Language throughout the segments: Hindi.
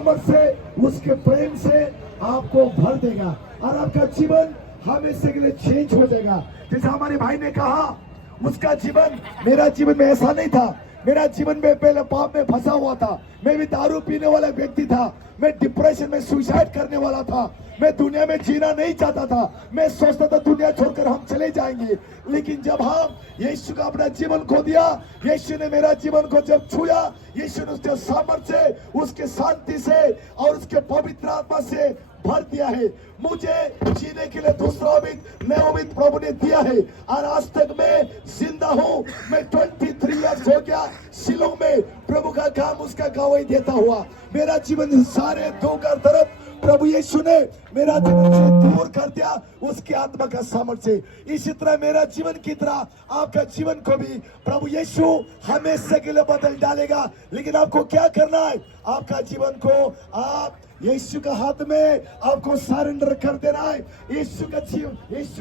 सामर्थ्य से, उसके प्रेम से आपको भर देगा और आपका जीवन हमेशा के लिए चेंज हो जाएगा। जैसे हमारे भाई ने कहा, उसका जीवन मेरा जीवन में ऐसा नहीं था। मेरा जीवन में पहले पाप में फंसा हुआ था, मैं भी दारू पीने वाला व्यक्ति था, मैं डिप्रेशन में सुसाइड करने वाला था, मैं दुनिया में जीना नहीं चाहता था, मैं सोचता था दुनिया छोड़कर हम चले जाएंगे। लेकिन जब हम यीशु का अपना जीवन खो दिया, यीशु ने मेरा जीवन को जब छुआ, यीशु ने उसके सामर्थ्य से, उसके शांति से और उसके पवित्र आत्मा से भर दिया है। मुझे जीने के लिए दूसरा उम्मीद, नया उम्मीद प्रभु ने दिया है और आज तक मैं जिंदा हूँ। मैं 23 इयर्स हो गया शिलोंग में प्रभु का काम, उसका गवाही देता हुआ। मेरा जीवन सारे दुख और तरफ प्रभु यीशु ने मेरा जीवन से दूर कर दिया उसकी आत्मा का सामर्थ्य से। इसी तरह मेरा जीवन की तरह आपका जीवन को भी प्रभु यीशु हमेशा के लिए बदल डालेगा। लेकिन आपको क्या करना है? आपका जीवन को आप यीशु का हाथ में आपको सरेंडर कर देना है। यीशु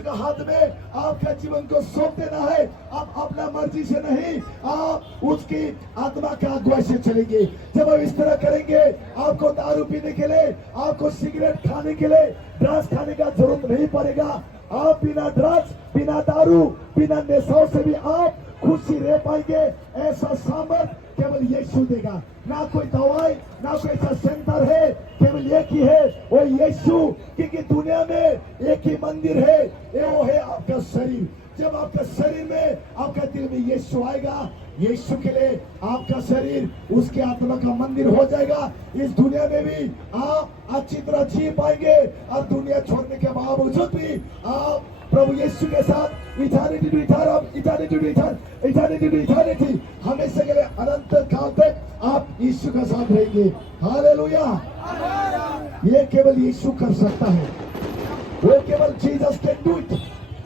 का हाथ में आपका जीवन को सौंप देना है। आप अपना मर्जी से नहीं, आप उसकी आत्मा के अगुवाई से चलेंगे। जब आप इस तरह करेंगे, आपको दारू पीने के लिए, आपको सिगरेट खाने के लिए, ड्रग्स खाने का जरूरत नहीं पड़ेगा। आप बिना ड्रग्स, बिना दारू, बिना नशाओं से भी आप खुशी रह पाएंगे। ऐसा सामर्थ केवल यीशु देगा। ना कोई दवाई, ना कोई ऐसा सेंटर है, केवल एक ही है, वो यीशु। क्योंकि दुनिया में एक ही मंदिर है, वो है आपका शरीर। जब आपका शरीर में, आपका दिल में यीशु आएगा, यीशु के लिए आपका शरीर उसके आत्मा का मंदिर हो जाएगा। इस दुनिया में भी आप अच्छी तरह जी पाएंगे और दुनिया छोड़ने के बावजूद भी आप प्रभु यीशु के साथ इटर्निटी टू इटर्निटी हमेशा के लिए अनंत काल तक आप यीशु के साथ रहेंगे। हालेलुया। ये केवल यीशु कर सकता है, वो केवल जीसस कैन डू इट।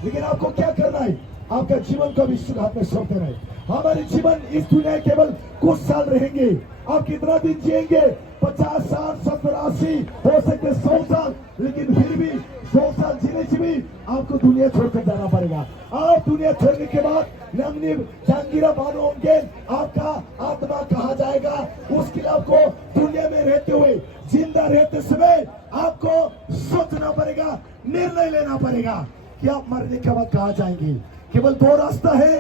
लेकिन आपको क्या करना है? आपका जीवन को यीशु के हाथ में सौंप देना है। हमारे जीवन इस दुनिया केवल कुछ साल रहेंगे। आप कितना दिन जिएंगे? 50 साल, 70, 80, हो सकते 100 साल, लेकिन फिर भी 100 साल जीने से भी आपको दुनिया छोड़कर जाना पड़ेगा। आप दुनिया छोड़ने के बाद नंगनी जहांगीरा बानो होंगे, आपका आत्मा कहाँ जाएगा? उसके लिए आपको दुनिया में रहते हुए, जिंदा रहते समय आपको सोचना पड़ेगा, निर्णय लेना पड़ेगा कि आप मरने के बाद कहाँ जाएंगे। केवल 2 रास्ता है,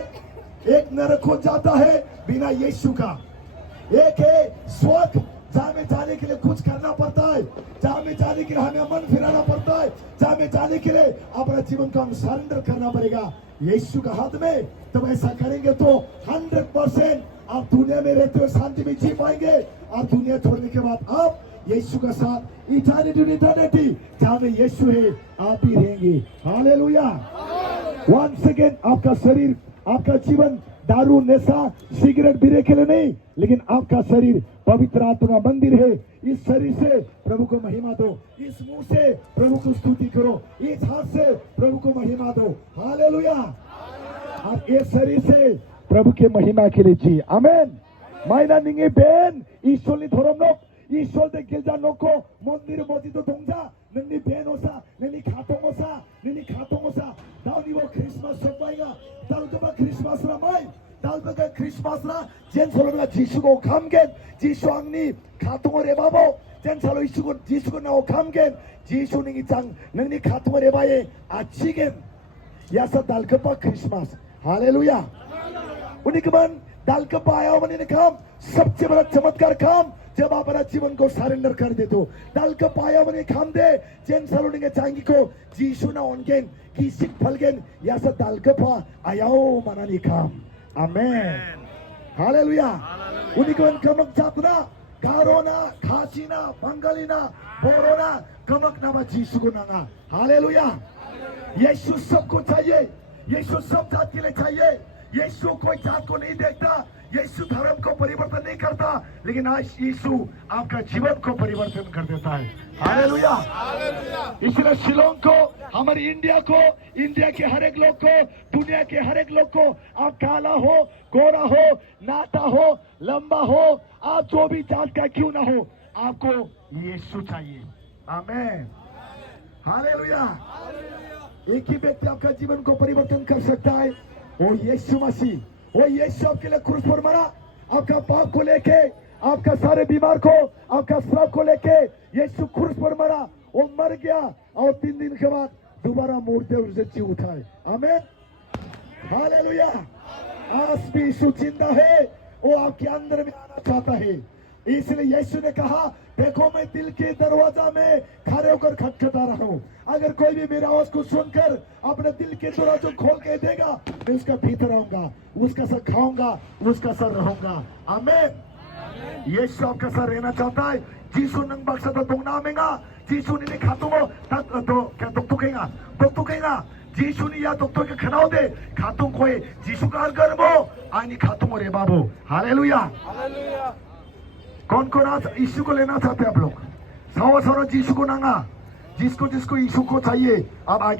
एक नरक हो जाता है बिना यीशु का, एक है स्वर्ग जहाँ में जाने के लिए कुछ करना पड़ता है, जहाँ में जाने के लिए हमें मन फिराना पड़ता है, जहाँ में जाने के लिए अपना जीवन को हम सरेंडर करना पड़ेगा यीशु का हाथ में। तब ऐसा करेंगे तो 100% आप दुनिया में रहते हुए शांति में जी पाएंगे और दुनिया छोड़ने के बाद आप यीशु का साथ इटर्निटी जहाँ में यीशु है आप ही रहेंगे। हालेलुया। वंस अगेन आपका शरीर, आपका जीवन दारू, नशा, सिगरेट बीरे के लिए नहीं, लेकिन आपका शरीर पवित्र आत्मा मंदिर है। इस शरीर से प्रभु को महिमा दो, इस मुंह से प्रभु को स्तुति करो, इस हाथ से प्रभु को महिमा दो। हालेलुया। और इस शरीर से प्रभु के महिमा के लिए जी। आमेन। मायना निंगे बेन ईश्वरनी धर्म लोग, ईश्वर दे गिरजा नोको मंदिर मस्जिद 동자 नन्नी बेन ओसा, नन्नी खातों ओसा दाउनी वो क्रिसमस सबवाइगा दाउदबा क्रिसमस रामाई दाउदबा क्रिसमस रा जेन सोलो가 지수고 감겐 지수 angni खातों रे बाबो जेन सोलो 지수고 나오 감겐 지수닝이 장 नन्नी खातों रे बाये 아치겐 यासा दालकपा क्रिसमस। हालेलुया। उन्हीं के बाद दालकपा आया उन्हीं ने काम सबसे बड़ा चमत्कार काम जब आप अपना जीवन को सरेंडर कर देते हो। दाल का पाया बने खाम दे जेन सालोनिंगे चांगी को जीसु ना ऑनगेन किसिक फलगेन या सा दाल का पा आयाओ मनानी काम। आमेन। हालेलुया। उन्हीं को कमक जातना कारोना खासीना बंगालीना बोरोना कमक नामा जीसु को नागा। हालेलुया। यीशु सबको चाहिए, यीशु सब जात के लिए चाहिए। यीशु कोई जात को नहीं देखता, यीशु धर्म को परिवर्तन नहीं करता, लेकिन आज यीशु आपका जीवन को परिवर्तन कर देता है। हालेलुया। इसलिए शिलोंग को, हमारी इंडिया को, इंडिया के हर एक लोग को, दुनिया के हर एक लोग को, आप काला हो, गोरा हो, नाटा हो, लंबा हो, आप जो भी जात का क्यों ना हो, आपको यीशु चाहिए। आमेन। हालेलुया। एक ही व्यक्ति आपका जीवन को परिवर्तन कर सकता है, वो यीशु मसीह। वो यीशु आपके लिए क्रूस पर मरा, आपका पाप को लेके, आपका सारे बीमार को, आपका श्राप को लेके यीशु क्रूस पर मरा, वो मर गया और 3 दिन के बाद दोबारा मूर्ते उसे जी उठाए। आमीन, हालेलुया। आज भी यीशु जिंदा है, वो आपके अंदर में आना चाहता है। इसलिए यीशु ने कहा, देखो मैं दिल के दरवाजा में खड़े होकर खटखटा रहा हूं। अगर कोई भी मेरी आवाज को सुनकर अपने दिल के दरवाजा खोल के देगा, मैं उसका भीतर आऊंगा, उसका सर खाऊंगा, उसका सर रहूंगा। आमीन। यीशु आपका सर रहना चाहता है। जीसु नंग बक्सा तो 동남아가 जीसुनी खातुमो तो क्या 독특해가 독특해가 जीसुनी या 독특하게 खाना오데 खातुम कोई जीसु का गर्मो आनी खातुमो रे बाबू। Hallelujah, hallelujah. कौन कौन आज यीशु को लेना चाहते हैं आप लोग? 100 जीसु को नांगा, जिसको जिसको यीशु को चाहिए अब